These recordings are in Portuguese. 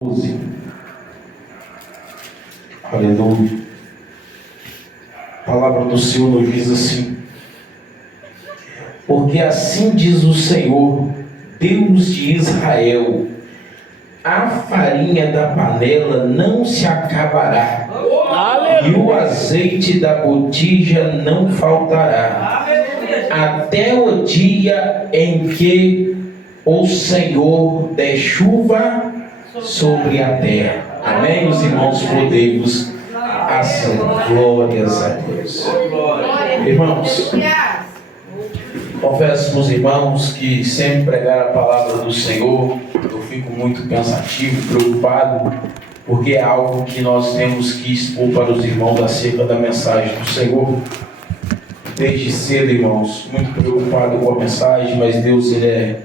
12. Aleluia. A palavra do Senhor nos diz assim: porque assim diz o Senhor, Deus de Israel, a farinha da panela não se acabará, e o azeite da botija não faltará, até o dia em que o Senhor der chuva sobre a terra. Amém, os irmãos? Podemos assim. Glórias a Deus. Irmãos, confesso para os irmãos que sempre pregar a palavra do Senhor, eu fico muito pensativo, preocupado, porque é algo que nós temos que expor para os irmãos acerca da mensagem do Senhor. Desde cedo, irmãos, muito preocupado com a mensagem, mas Deus, Ele é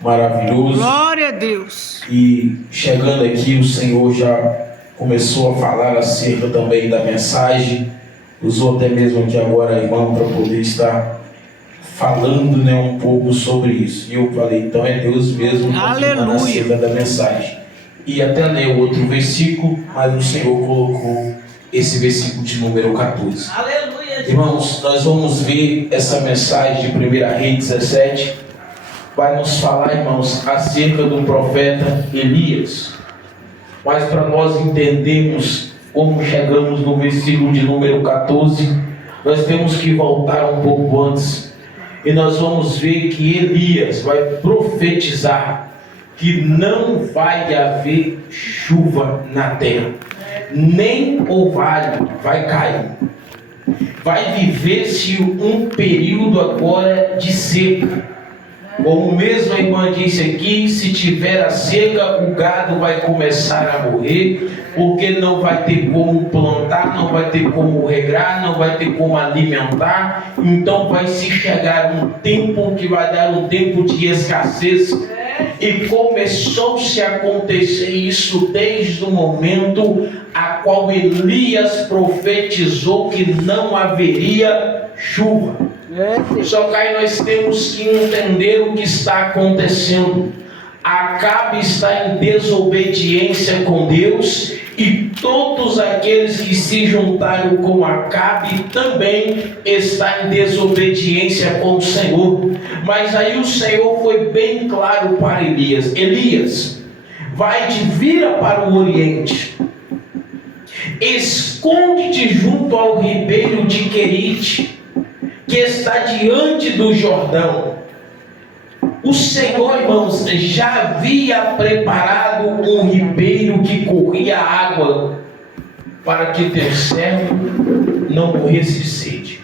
maravilhoso. Glória a Deus. E chegando aqui, o Senhor já começou a falar acerca também da mensagem. Usou até mesmo aqui agora, irmão, para poder estar falando, um pouco sobre isso. E eu falei, então é Deus mesmo falando acerca da mensagem. E até ler o outro versículo, mas o Senhor colocou esse versículo de número 14. Aleluia. Irmãos, nós vamos ver essa mensagem de 1 Reis 17. Vai nos falar, irmãos, acerca do profeta Elias. Mas para nós entendermos como chegamos no versículo de número 14, nós temos que voltar um pouco antes. E nós vamos ver que Elias vai profetizar que não vai haver chuva na terra, nem orvalho vai cair. Vai viver-se um período agora de seca. Como mesmo a irmã disse aqui, se tiver a seca, o gado vai começar a morrer, porque não vai ter como plantar, não vai ter como regrar, não vai ter como alimentar. Então vai se chegar um tempo que vai dar um tempo de escassez. E começou-se a acontecer isso desde o momento a qual Elias profetizou que não haveria chuva. Só que aí nós temos que entender o que está acontecendo. Acabe está em desobediência com Deus, e todos aqueles que se juntaram com Acabe também está em desobediência com o Senhor. Mas aí o Senhor foi bem claro para Elias: Elias, vai-te, vira para o oriente, esconde-te junto ao ribeiro de Querite, que está diante do Jordão. O Senhor, irmãos, já havia preparado um ribeiro que corria água para que teu servo não morresse de sede.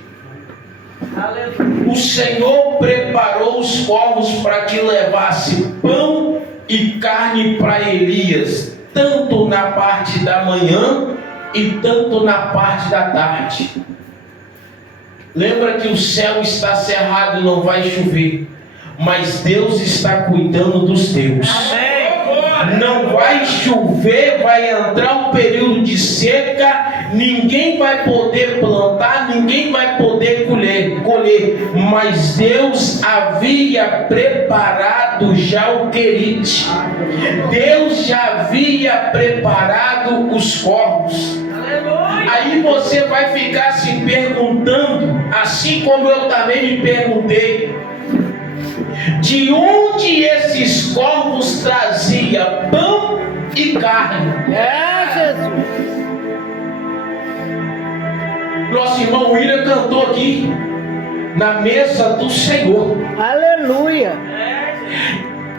O Senhor preparou os povos para que levasse pão e carne para Elias, tanto na parte da manhã e tanto na parte da tarde. Lembra que o céu está cerrado, não vai chover, mas Deus está cuidando dos teus. Não vai chover, vai entrar um período de seca, ninguém vai poder plantar, ninguém vai poder colher, mas Deus havia preparado já o Querite, Deus já havia preparado os corvos. Aí você vai ficar se perguntando, assim como eu também me perguntei, de onde esses corvos traziam pão e carne? Jesus! Nosso irmão William cantou aqui, na mesa do Senhor. Aleluia!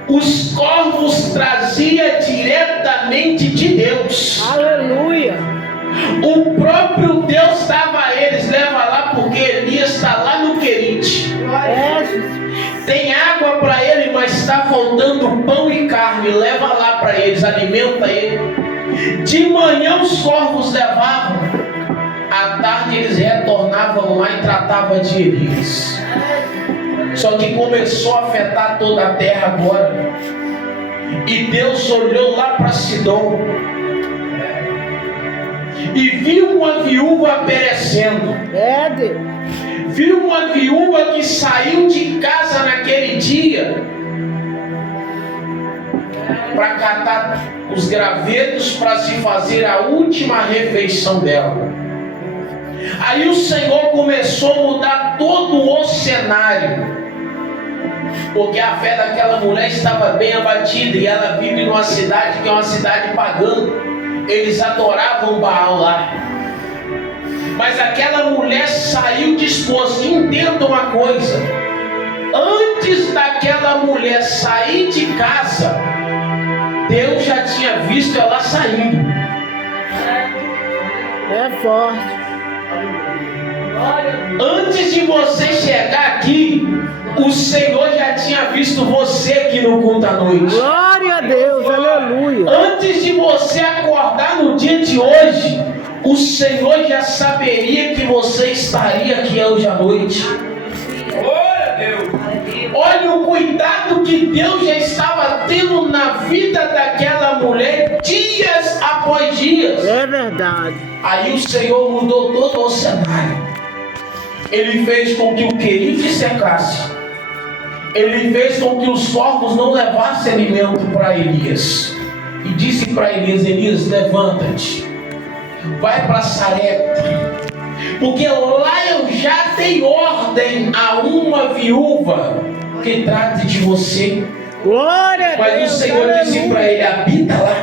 Os corvos traziam diretamente de Deus. Aleluia! O próprio Deus dava a eles: leva lá, porque Elias está lá no Querite. Tem água para ele, mas está faltando pão e carne. Leva lá para eles, alimenta ele. De manhã os corvos levavam, à tarde eles retornavam lá e tratavam de Elias. Só que começou a afetar toda a terra agora. E Deus olhou lá para Sidom e viu uma viúva perecendo. Viu uma viúva que saiu de casa naquele dia para catar os gravetos para se fazer a última refeição dela. Aí o Senhor começou a mudar todo o cenário, porque a fé daquela mulher estava bem abatida, e ela vive numa cidade que é uma cidade pagã. Eles adoravam Baal lá. Mas aquela mulher saiu disposta. Entenda uma coisa: antes daquela mulher sair de casa, Deus já tinha visto ela saindo. É forte. Antes de você chegar aqui, o Senhor já tinha visto você aqui no culto à noite. Glória a Deus, aleluia. Antes de você acordar no dia de hoje, o Senhor já saberia que você estaria aqui hoje à noite. Glória a Deus. Olha o cuidado que Deus já estava tendo na vida daquela mulher dias após dias. É verdade. Aí o Senhor mudou todo o cenário. Ele fez com que o querido secasse. Ele fez com que os corvos não levassem alimento para Elias. E disse para Elias: Elias, levanta-te, vai para Sarepta, porque lá eu já dei ordem a uma viúva que trate de você. Glória a Deus. Mas o Senhor disse para ele: habita lá.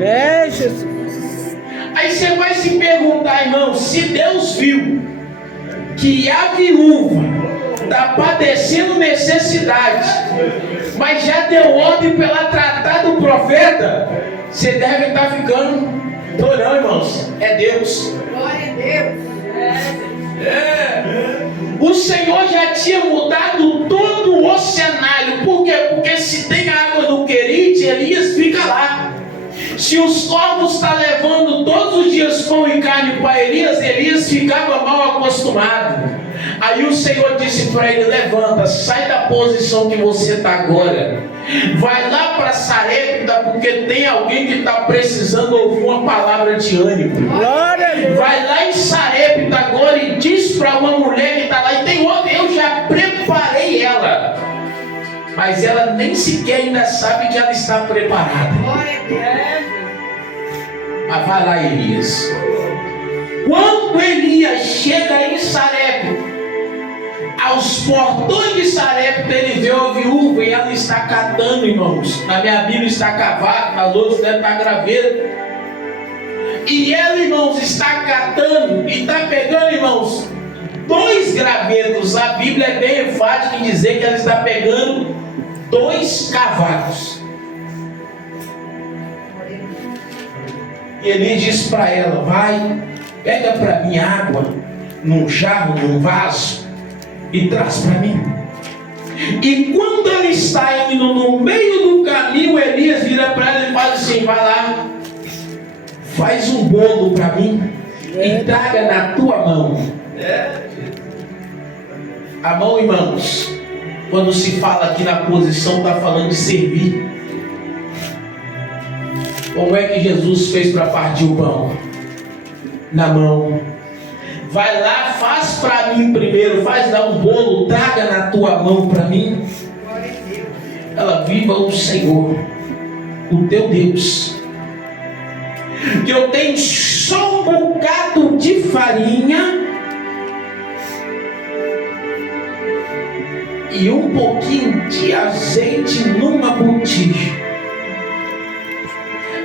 É, Jesus. Aí você vai se perguntar, irmão, se Deus viu que a viúva está padecendo necessidade, mas já deu ordem para ela tratar do profeta, você deve estar ficando doidão, irmãos. É Deus. Glória a Deus. O Senhor já tinha mudado todo o cenário. Por quê? Porque se tem água no querite, Elias fica lá. Se os corvos estão levando todos os dias pão e carne para Elias, Elias ficava mal acostumado. Aí o Senhor disse para ele: levanta, sai da posição que você está agora, vai lá para Sarepta, porque tem alguém que está precisando ouvir uma palavra de ânimo. Glória a Deus. Vai lá em Sarepta agora e diz para uma mulher que está lá, e tem outra, eu já preparei ela, mas ela nem sequer ainda sabe que ela está preparada. Glória a Deus. Mas vai lá, Elias. Quando Elias chega em Sarepta, aos portões de Sarepta, ele vê a viúva e ela está catando, irmãos. Na minha Bíblia está cavaco, nas outras deve estar graveto. E ela, irmãos, está catando e está pegando, irmãos, 2 gravetos. A Bíblia é bem enfática em dizer que ela está pegando 2 cavacos. E ele diz para ela: vai, pega para mim água num jarro, num vaso, e traz para mim. E quando ele está indo no meio do caminho, Elias vira para ela e fala assim: vai lá, faz um bolo para mim e traga na tua mão. A mão, irmãos, quando se fala aqui na posição, está falando de servir. Como é que Jesus fez para partir o pão? Na mão. Vai lá, faz para mim primeiro, faz lá um bolo, traga na tua mão para mim. Glória a Deus. Ela: viva o Senhor, o teu Deus, que eu tenho só um bocado de farinha e um pouquinho de azeite numa botija.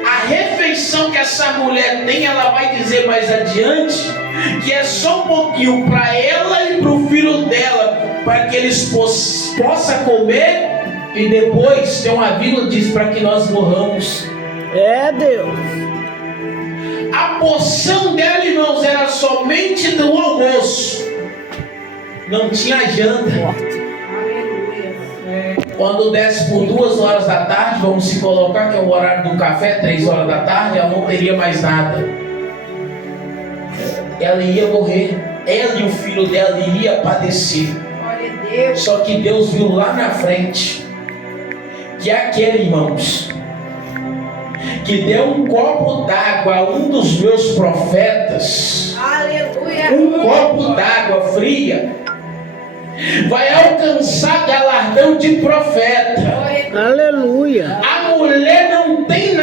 A refeição que essa mulher tem, ela vai dizer mais adiante, que é só um pouquinho para ela e para o filho dela, para que eles possam comer e depois ter uma vida, diz, para que nós morramos. É Deus. A porção dela, irmãos, era somente do almoço, não tinha janta. Aleluia. Quando desce por 2 horas da tarde, vamos se colocar que é o horário do café, 3 horas da tarde, ela não teria mais nada. Ela ia morrer, ela e o filho dela iria padecer. Glória a Deus. Só que Deus viu lá na frente que aquele, irmãos, que deu um copo d'água a um dos meus profetas, Aleluia. um copo d'água fria, vai alcançar galardão de profeta. Glória a Deus. Aleluia. A mulher não tem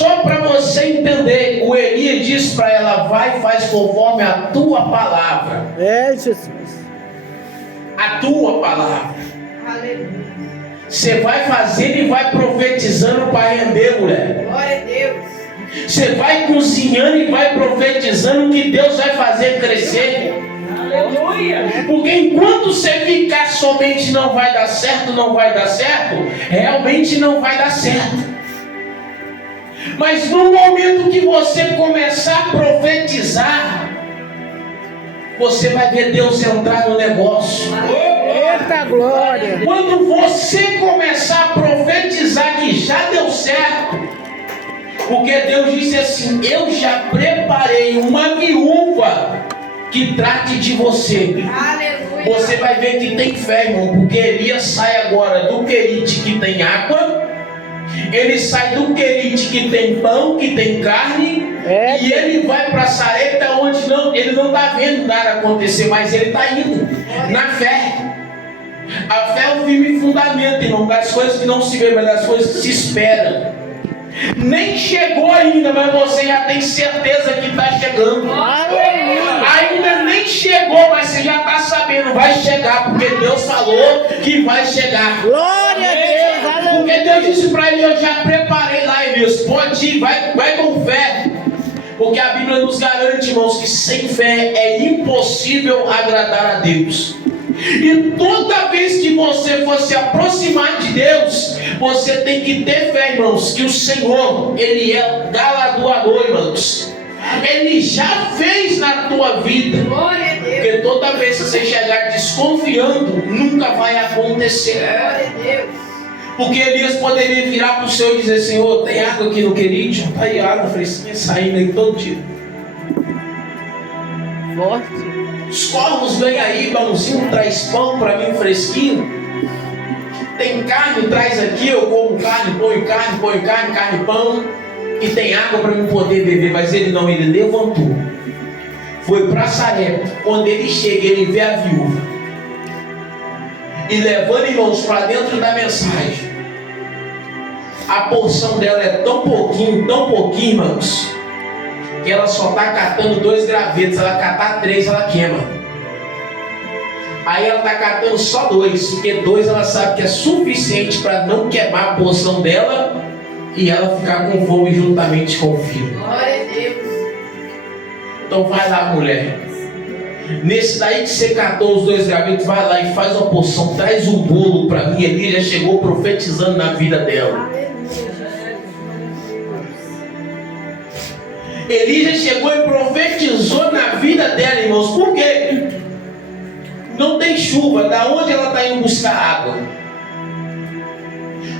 só para você entender, o Elias disse para ela: vai e faz conforme a tua palavra. É, Jesus. A tua palavra. Aleluia. Você vai fazendo e vai profetizando para render, mulher. Glória a Deus. Você vai cozinhando e vai profetizando que Deus vai fazer crescer. Aleluia. Porque enquanto você ficar somente não vai dar certo, realmente não vai dar certo. Mas no momento que você começar a profetizar, você vai ver Deus entrar no negócio. Eita glória. Quando você começar a profetizar que já deu certo, porque Deus disse assim: eu já preparei uma viúva que trate de você. Aleluia. Você vai ver que tem fé, irmão, porque Elias sai agora do Querite que tem água, ele sai do Querite que tem pão, que tem carne, e ele vai para Sarepta, onde ele não está vendo nada acontecer, mas ele está indo na fé. A fé é o firme fundamento, irmão, das coisas que não se vê, mas das coisas que se esperam. Nem chegou ainda, mas você já tem certeza que está chegando. Aleluia. Ainda nem chegou, mas você já está sabendo, vai chegar, porque Deus falou que vai chegar. Glória a Deus. Aleluia. Porque Deus disse para ele: eu já preparei lá, Elias, pode ir, vai com fé. Porque a Bíblia nos garante, irmãos, que sem fé é impossível agradar a Deus. E toda vez que você for se aproximar de Deus, você tem que ter fé, irmãos, que o Senhor, Ele é galardoador, irmãos. Ele já fez na tua vida. Glória a Deus. Porque toda vez que você chegar desconfiando, nunca vai acontecer. Glória a Deus. Porque Elias poderia virar para o Senhor e dizer: Senhor, tem água aqui no Querite? Está aí água fresquinha saindo aí todo dia. Forte. Os corvos vêm aí, pãozinho, traz pão para mim fresquinho. Tem carne, traz aqui, eu como carne, ponho carne, carne, pão. E tem água para mim poder beber. Mas ele não, ele levantou. Foi para Sarepta. Quando ele chega, ele vê a viúva. E levando, irmãos, para dentro da mensagem. A porção dela é tão pouquinho, irmãos, que ela só está catando 2 gravetos. Ela catar 3, ela queima. Aí ela está catando só 2, porque 2 ela sabe que é suficiente para não queimar a porção dela e ela ficar com fome juntamente com o filho. Glória a Deus. Então vai lá, mulher. Nesse daí que você catou os 2 gravetos, vai lá e faz uma porção, traz um bolo para mim. Ele já chegou profetizando na vida dela. Elisa chegou e profetizou na vida dela, irmãos. Por quê? Não tem chuva. Da onde ela está indo buscar água?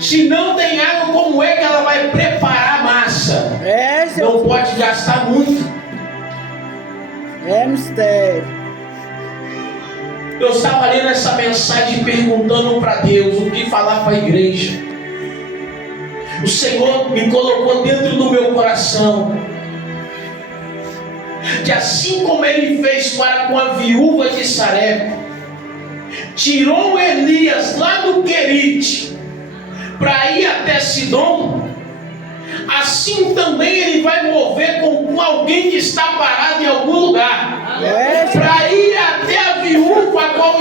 Se não tem água, como é que ela vai preparar a massa? Não pode gastar muito. É mistério. Eu estava lendo essa mensagem perguntando para Deus o que falar para a igreja. O Senhor me colocou dentro do meu coração que assim como Ele fez para com a viúva de Sarepta, tirou Elias lá do Querite para ir até Sidom, assim também Ele vai mover com alguém que está parado em algum lugar, para ir até a viúva, a qual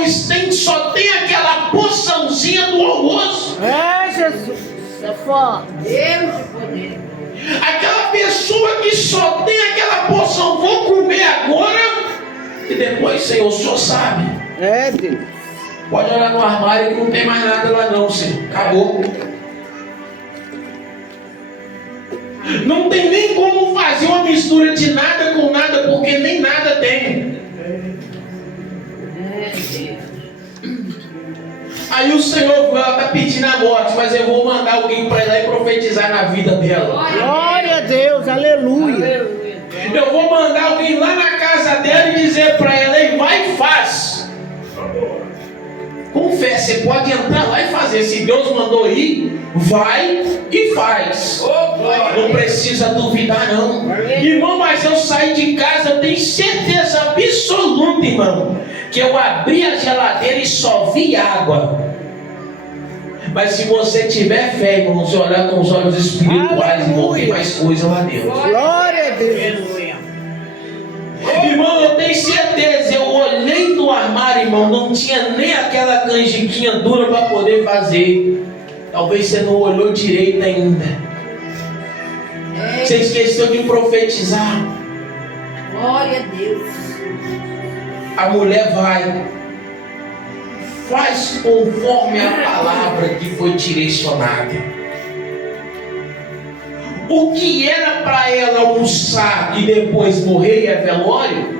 só tem aquela porçãozinha do almoço. Jesus, é forte. Deus de poder. Aquela pessoa que só tem aquela porção, vou comer agora e depois, Senhor, o Senhor sabe. Deus. Pode olhar no armário que não tem mais nada lá não, Senhor. Acabou. Não tem nem como fazer uma mistura de nada com nada, porque nem nada tem. Aí o Senhor, ela está pedindo a morte, mas eu vou mandar alguém para ir lá e profetizar na vida dela. Glória a Deus, aleluia. Eu vou mandar alguém lá na casa dela e dizer para ela: e vai e faz. Com fé, você pode entrar lá e fazer. Se Deus mandou ir, vai e faz. Não precisa duvidar não. Irmão, mas eu saí de casa, eu tenho certeza absoluta, irmão, que eu abri a geladeira e só vi água. Mas se você tiver fé, irmão, você olhar com os olhos espirituais, irmão, tem mais coisa lá dentro. Glória a Deus. Irmão, eu tenho certeza, eu olhei no armário, irmão, não tinha nem aquela canjiquinha dura para poder fazer. Talvez você não olhou direito ainda. Você esqueceu de profetizar. Glória a Deus. A mulher vai, faz conforme a palavra que foi direcionada. O que era para ela almoçar e depois morrer, é velório,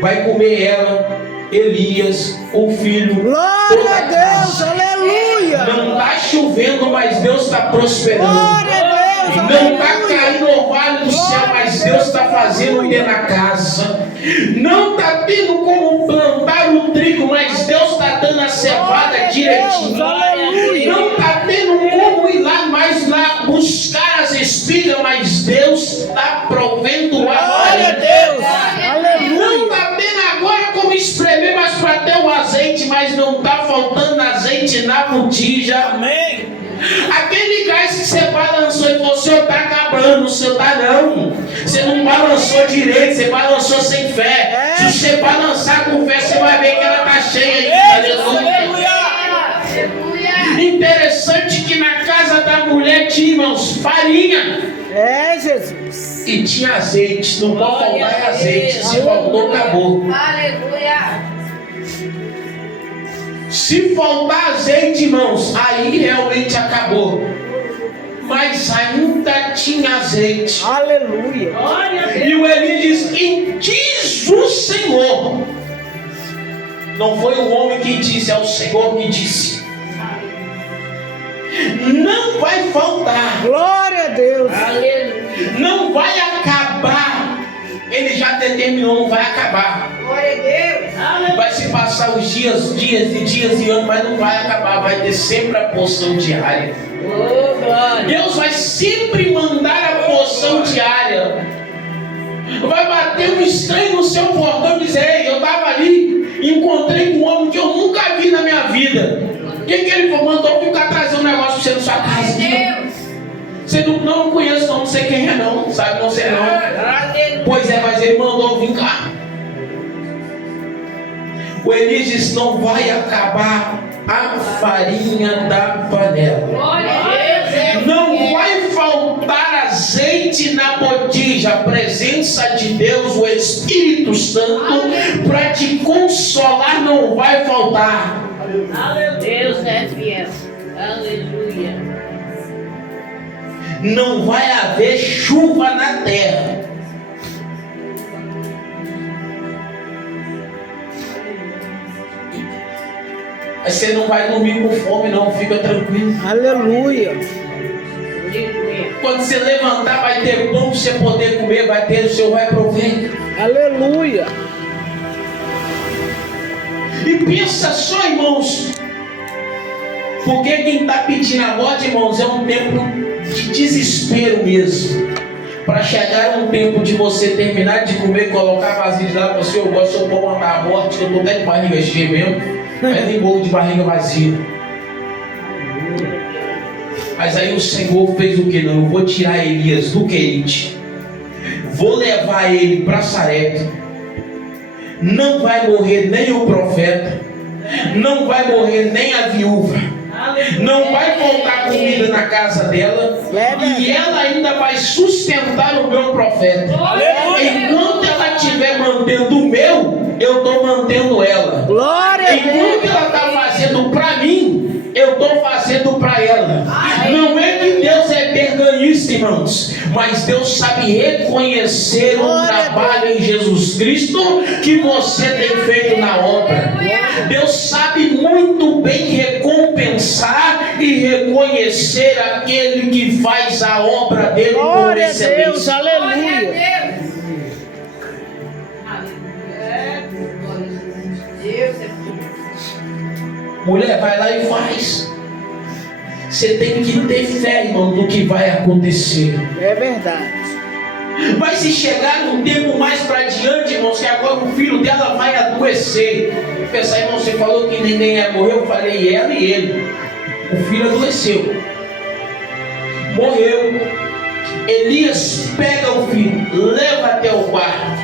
vai comer ela, Elias, o filho. Glória a Deus, aleluia. Não está chovendo, mas Deus está prosperando. Glória a Deus, Não está aleluia. caindo o vale do céu, mas Deus está fazendo dentro da casa. Não está tendo como plantar o trigo, mas Deus está dando a cevada direitinho. Aleluia. Não está tendo como ir lá mais lá buscar as espigas, mas Deus está provendo a Glória a Deus, Não aleluia. está tendo agora como espremer mais para ter o azeite, mas não está faltando azeite na botija. Amém. Aquele gás que você balançou e falou, o senhor está acabando, o senhor está não. Você não balançou direito, você balançou sem fé. Se você balançar com fé, você vai ver que ela está cheia aí. Aleluia. Interessante que na casa da mulher tinha, irmãos, farinha. É, Jesus. E tinha azeite, não pode faltar azeite. Se faltou, acabou. Aleluia. Se faltar azeite, irmãos, aí realmente acabou. Mas ainda tinha azeite. Aleluia. E o Eli diz: e diz o Senhor. Não foi o homem que disse, é o Senhor que disse. Não vai faltar. Glória a Deus. Aleluia. Não vai acabar. Ele já determinou, não vai acabar. Glória a Deus. Vai se passar os dias e anos, mas não vai acabar. Vai ter sempre a porção diária. Oh, glória. Deus vai sempre mandar a porção diária. Vai bater um estranho no seu portão e dizer: ei, eu estava ali, encontrei com um homem que eu nunca vi na minha vida. O que ele falou? Mandou ficar trazendo um negócio para você na sua casa. Deus. Você não conhece, não sei quem é, não, sabe, não sei não. Aleluia. Pois é, mas ele mandou vir cá. O Eli diz: não vai acabar a farinha da panela. Glória a Deus. Não vai faltar azeite na botija. A presença de Deus, o Espírito Santo, para te consolar, não vai faltar. Deus é fiel. Aleluia. Não vai haver chuva na terra. Mas você não vai dormir com fome, não, fica tranquilo. Aleluia. Aleluia. Quando você levantar, vai ter pão para você poder comer, vai ter, o Senhor vai prover. Aleluia. E pensa só, irmãos, porque quem está pedindo agora, irmãos, é um tempo de desespero mesmo. Para chegar um tempo de você terminar de comer, colocar vasilha lá para você, eu gosto, eu vou mandar a morte, que eu estou até de barriga cheia mesmo. Mas nem bolo de barriga vazia. Mas aí o Senhor fez o que? Não, eu vou tirar Elias do Querite, vou levar ele para Sarepta. Não vai morrer nem o profeta, não vai morrer nem a viúva, não vai faltar comida na casa dela, e ela ainda vai sustentar o meu profeta. Enquanto ela estiver mantendo o meu, eu estou mantendo ela. Glória a Enquanto Deus. ela está fazendo para mim, eu estou fazendo para ela. Não é que Deus é perganhista, irmãos, mas Deus sabe reconhecer o trabalho em Jesus Cristo que você tem feito na obra. Deus sabe muito bem recompensar e reconhecer aquele que faz a obra dele com Glória a Deus. excelência. Aleluia. Deus é fiel. Mulher, vai lá e faz. Você tem que ter fé, irmão, do que vai acontecer. É verdade. Vai se chegar num tempo mais para diante, irmãos, que agora o filho dela vai adoecer. Pensar, irmão, você falou que ninguém ia morrer, eu falei ela e ele. O filho adoeceu, morreu. Elias pega o filho, leva até o quarto.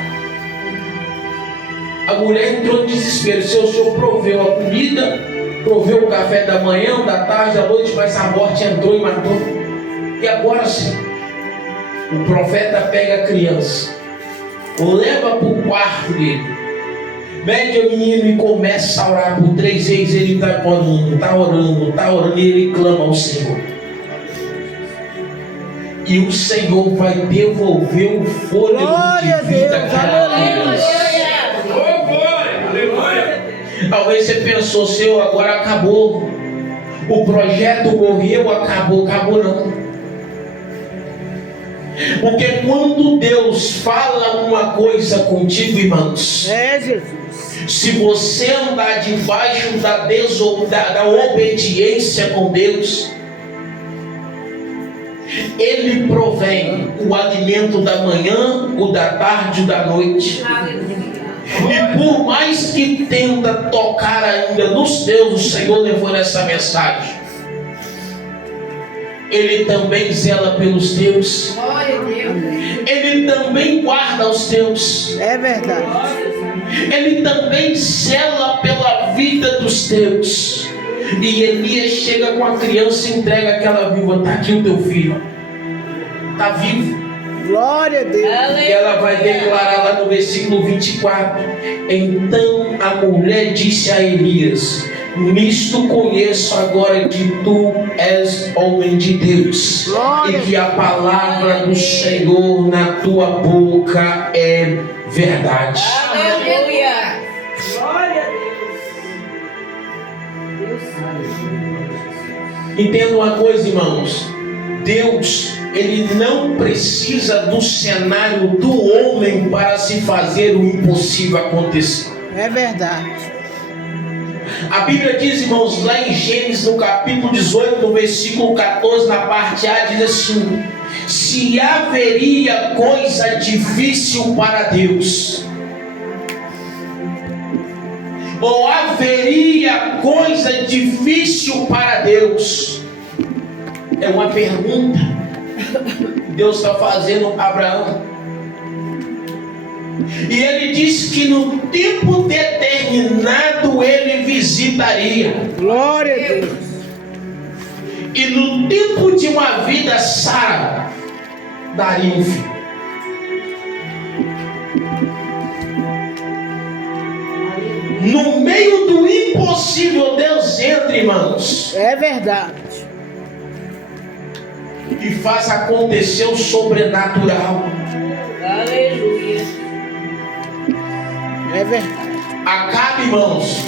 A mulher entrou em desespero. O Senhor proveu a comida, proveu o café da manhã, da tarde, da noite, mas a morte entrou e matou. E agora sim, o profeta pega a criança, leva para o quarto dele, mede o menino e começa a orar por 3 vezes. Ele está orando, e ele clama ao Senhor. E o Senhor vai devolver o fôlego de vida àquela criança. Talvez você pensou, Senhor, agora acabou. O projeto morreu, acabou não. Porque quando Deus fala uma coisa contigo, irmãos, Jesus. se você andar debaixo da obediência com Deus, Ele provém o alimento da manhã, o da tarde e da noite. E por mais que tenta tocar ainda nos teus, o Senhor levou nessa mensagem. Ele também zela pelos teus. Ele também guarda os teus. É verdade. Ele também zela pela vida dos teus. E Elias chega com a criança e entrega aquela viúva. Está aqui o teu filho. Está vivo. Glória a Deus. E ela vai declarar lá no versículo 24. Então a mulher disse a Elias: nisto conheço agora que tu és homem de Deus, Glória. e que a palavra do Senhor na tua boca é verdade. Aleluia. Glória a Deus. Entenda uma coisa, irmãos. Deus, Ele não precisa do cenário do homem para se fazer o impossível acontecer. É verdade. A Bíblia diz, irmãos, lá em Gênesis, no capítulo 18, no versículo 14, na parte A, diz assim: se haveria coisa difícil para Deus, ou haveria coisa difícil para Deus? É uma pergunta que Deus está fazendo a Abraão. E ele disse que no tempo determinado ele visitaria. Glória a Deus. E no tempo de uma vida, Sara daria um filho. No meio do impossível, Deus entra, irmãos, É verdade. e faz acontecer o sobrenatural. Aleluia. É verdade. Acabe, irmãos,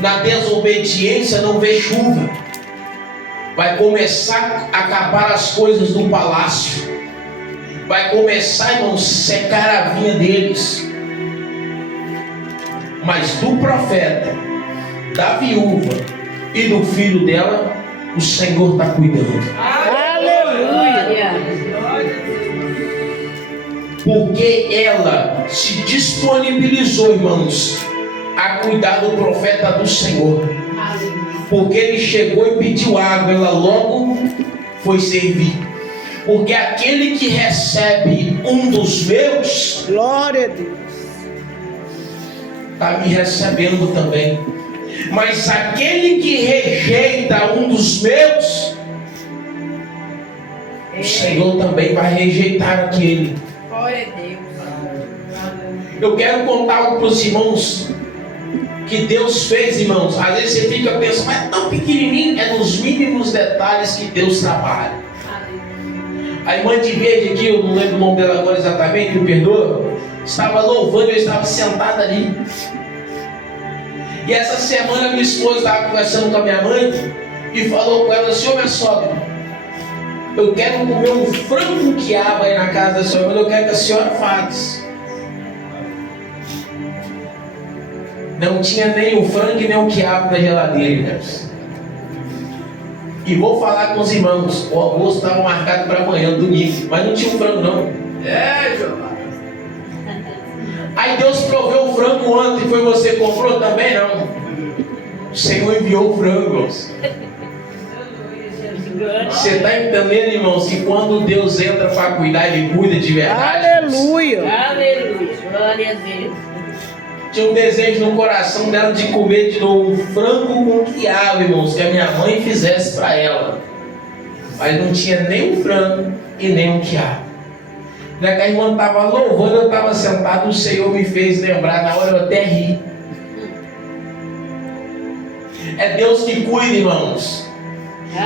na desobediência não vê chuva. Vai começar a acabar as coisas do palácio. Vai começar, irmãos, secar a vinha deles. Mas do profeta, da viúva e do filho dela, o Senhor está cuidando. Aleluia. Porque ela se disponibilizou, irmãos, a cuidar do profeta do Senhor. Porque ele chegou e pediu água, ela logo foi servir. Porque aquele que recebe um dos meus, Glória a Deus. está me recebendo também. Mas aquele que rejeita um dos meus, o Senhor também vai rejeitar aquele. Glória a Deus. Eu quero contar algo para os irmãos que Deus fez, irmãos. Às vezes você fica pensando, mas é tão pequenininho. É nos mínimos detalhes que Deus trabalha. A irmã de verde aqui, eu não lembro o nome dela agora exatamente, me perdoa, estava louvando, eu estava sentada ali. E essa semana minha esposa estava conversando com a minha mãe e falou com ela assim: ô minha sogra, eu quero comer um frango quiabo aí na casa da senhora, mas eu quero que a senhora faz. Não tinha nem o frango e nem o quiabo na geladeira, irmãos. E vou falar com os irmãos, o almoço estava marcado para amanhã, domingo, mas não tinha o frango não. Aí Deus proveu o frango ontem, foi você que comprou também? Não. O Senhor enviou o frango, irmãos. Você está entendendo, irmãos, que quando Deus entra para cuidar, Ele cuida de verdade? Aleluia. Aleluia. Glória a Deus. Tinha um desejo no coração dela de comer de novo um frango com quiabo, irmãos, que a minha mãe fizesse para ela. Mas não tinha nem um frango e nem um quiabo. Já que a irmã estava louvando, eu estava sentado, o Senhor me fez lembrar, na hora eu até ri. É Deus que cuida, irmãos.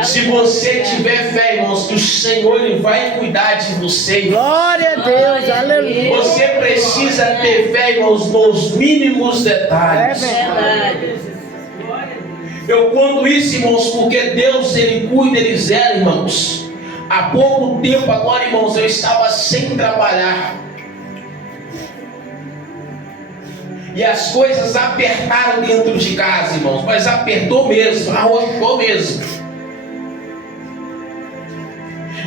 Se você tiver fé, irmãos, que o Senhor Ele vai cuidar de você. Glória a Deus. Aleluia. Você precisa ter fé, irmãos, nos mínimos detalhes. É verdade. Eu conto isso, irmãos, porque Deus Ele cuida, Ele zera, irmãos. Há pouco tempo agora, irmãos, eu estava sem trabalhar. E as coisas apertaram dentro de casa, irmãos. Mas apertou mesmo, arrochou mesmo.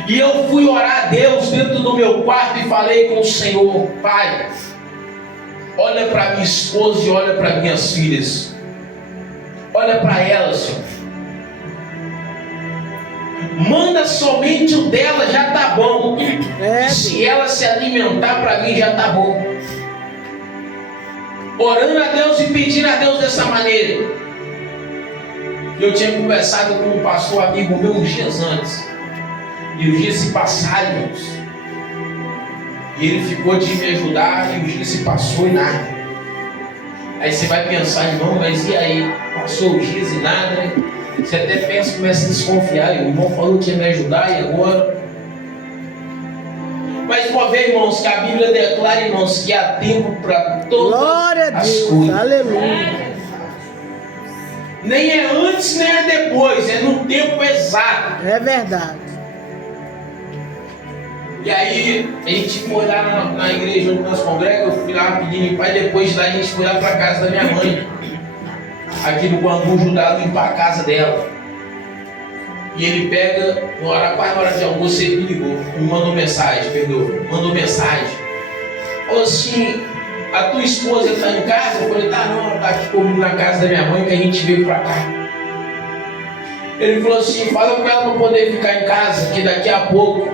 E eu fui orar a Deus dentro do meu quarto e falei com o Senhor: Pai, olha para minha esposa e olha para minhas filhas. Olha para elas, Senhor. Manda somente o dela, já está bom. E se ela se alimentar, para mim já está bom. Orando a Deus e pedindo a Deus dessa maneira. Eu tinha conversado com um pastor amigo meu uns dias antes. E os dias se passaram, irmãos. E ele ficou de me ajudar e os dias se passou e nada. Aí você vai pensar, irmão, mas e aí? Passou os dias e nada, né? Você até pensa, começa a desconfiar. E o irmão falou que ia me ajudar e agora? Mas pode ver, irmãos, que a Bíblia declara, irmãos, que há tempo para todas Glória a as Deus. coisas. Aleluia. Nem é antes, nem é depois, é no tempo exato. É verdade. E aí, a gente foi lá na igreja onde nós congregamos, eu fui lá pedindo em pai, depois de lá a gente foi lá para a casa da minha mãe, aqui no Guambu, ajudar a limpar a casa dela. E ele pega, quase na hora de almoço, ele me ligou, me mandou mensagem, mandou mensagem. Falou assim: a tua esposa está em casa? Eu falei: tá, não, ela está aqui comigo na casa da minha mãe, que a gente veio para cá. Ele falou assim: fala com ela para poder ficar em casa, que daqui a pouco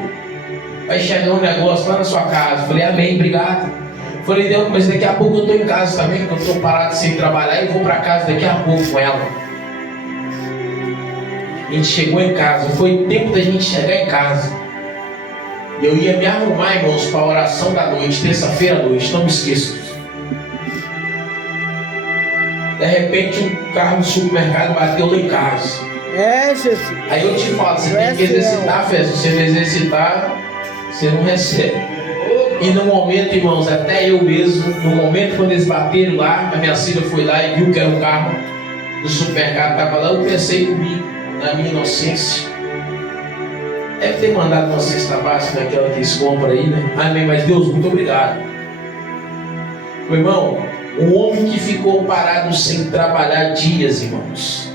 vai chegar um negócio lá na sua casa. Eu falei: amém, obrigado. Eu falei: Deus, mas daqui a pouco eu estou em casa também, porque eu estou parado sem trabalhar e vou para casa daqui a pouco com ela. A gente chegou em casa, foi tempo da gente chegar em casa. Eu ia me arrumar, irmãos, para a oração da noite, terça-feira à noite, não me esqueço. De repente, um carro no supermercado bateu lá em casa. É, Jesus. Aí eu te falo: você tem que exercitar a fé. Se você não exercitar, você não recebe. E no momento, irmãos, até eu mesmo, no momento quando eles bateram lá, a minha filha foi lá e viu que era um carro do supermercado, estava lá, eu pensei comigo, na minha inocência, deve ter mandado uma cesta básica daquela que eles compram aí, né? Amém, mas Deus, muito obrigado. Meu irmão, um homem que ficou parado sem trabalhar dias, irmãos,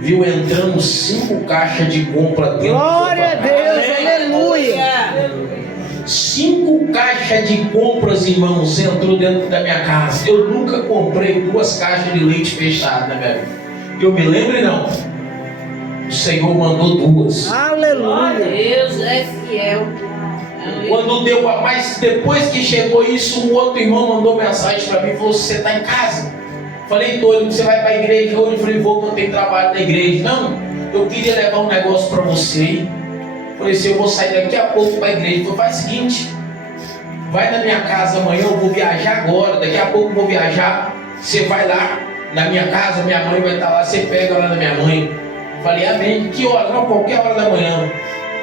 viu entrando 5 caixas de compra dentro. Glória a Deus. Aleluia. 5 caixas de compras, irmãos, entrou dentro da minha casa. Eu nunca comprei 2 caixas de leite fechado na minha vida. Eu me lembro, não. O Senhor mandou 2. Aleluia. Deus é fiel. Quando deu, mas depois que chegou isso, um outro irmão mandou mensagem para mim e falou: você está em casa? Falei: tô. Você vai para a igreja hoje? Eu falei: vou, porque eu tenho trabalho na igreja. Não, eu queria levar um negócio para você. Falei assim: eu vou sair daqui a pouco para a igreja. Ele falou: faz o seguinte, vai na minha casa amanhã, eu vou viajar agora, daqui a pouco eu vou viajar, você vai lá na minha casa, minha mãe vai estar lá, você pega lá na minha mãe. Falei: amém. Que hora? Não, qualquer hora da manhã.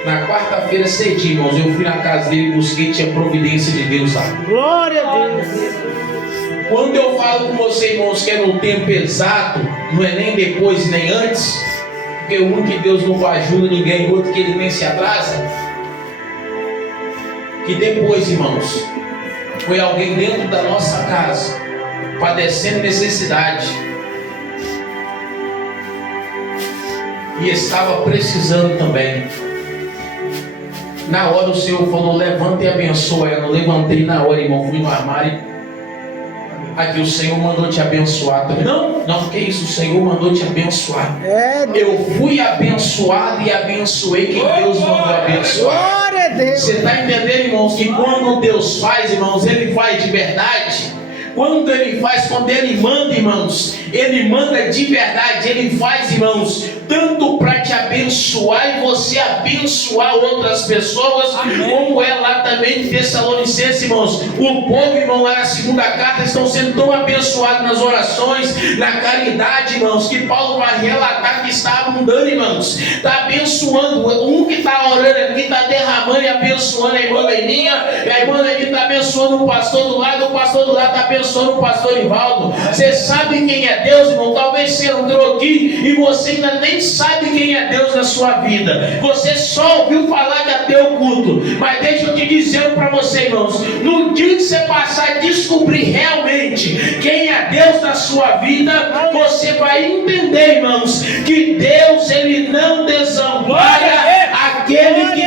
Na quarta-feira cedinho, irmãos, eu fui na casa dele, busquei, tinha providência de Deus lá. Glória a Deus. Quando eu falo com você, irmãos, que é no tempo exato, não é nem depois nem antes, porque um que Deus não ajuda ninguém, o outro que ele nem se atrasa, que depois, irmãos, foi alguém dentro da nossa casa, padecendo necessidade, e estava precisando também. Na hora o Senhor falou, levanta e abençoa ela. Eu levantei na hora, irmão, fui no armário. Aqui o Senhor mandou te abençoar também. Não, que isso, o Senhor mandou te abençoar. Eu fui abençoado e abençoei quem Deus mandou abençoar. Glória a Deus. Você está entendendo, irmãos, que quando Deus faz, irmãos, Ele faz de verdade. Quando Ele faz, quando Ele manda, irmãos, Ele manda de verdade. Ele faz, irmãos, tanto para te abençoar e você abençoar outras pessoas. Amém. Como é lá também de Tessalonicenses, irmãos. O povo, irmão, lá na segunda carta estão sendo tão abençoados nas orações, na caridade, irmãos, que Paulo vai relatar que está abundando, irmãos. Está abençoando. Um que está orando aqui está derramando e abençoando a irmã Leninha, e a irmã Leninha está abençoando o pastor do lado está abençoando o pastor Ivaldo. Você sabe quem é Deus, irmão? Talvez você entrou aqui e você ainda nem sabe quem é Deus na sua vida. Você só ouviu falar que até o culto. Mas deixa eu te dizer para você, irmãos, no dia que você passar a descobrir realmente quem é Deus na sua vida, você vai entender, irmãos, que Deus, Ele não desampara aquele que